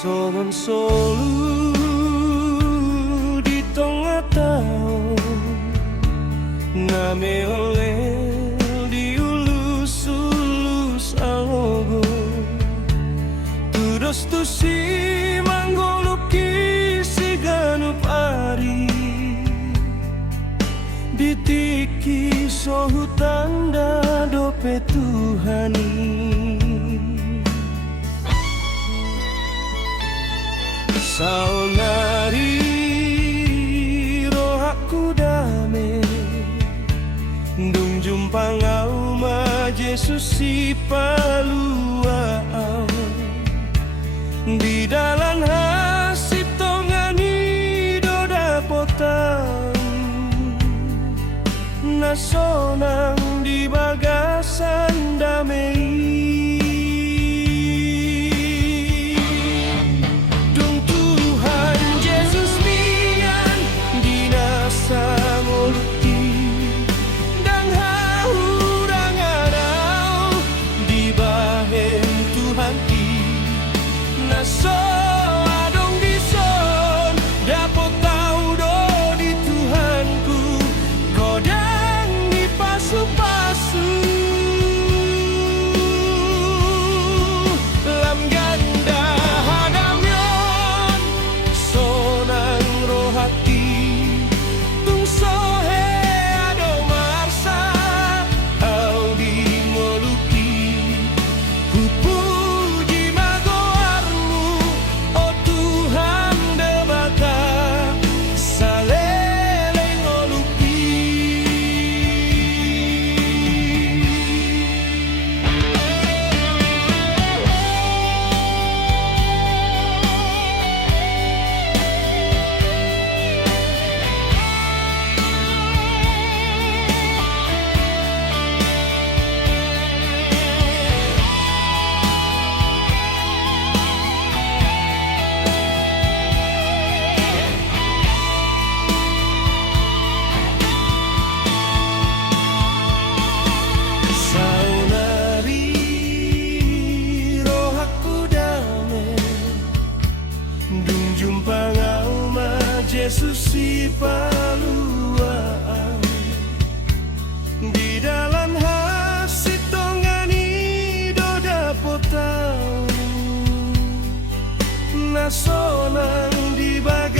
Songon solu di tengah tahun ngame oleh diulus-ulus alogo terus tusi manggoluki si ganup ari ditiki sohu tanda dope Tuhani saunari roh aku dame dung jumpa ngau ma Yesus si paluau di dalam hasip tongani doda potang nasonang di bagasan damai so adong dison dapot tau do di Tuhanku godang di pasu-pasu lam ganda hadamyon sonang roh hati tung sohe ado marsa au di moluki pupuji jumpa ngau ma Yesus si paluau di dalam hasi tongani doda potau nasonang di bagai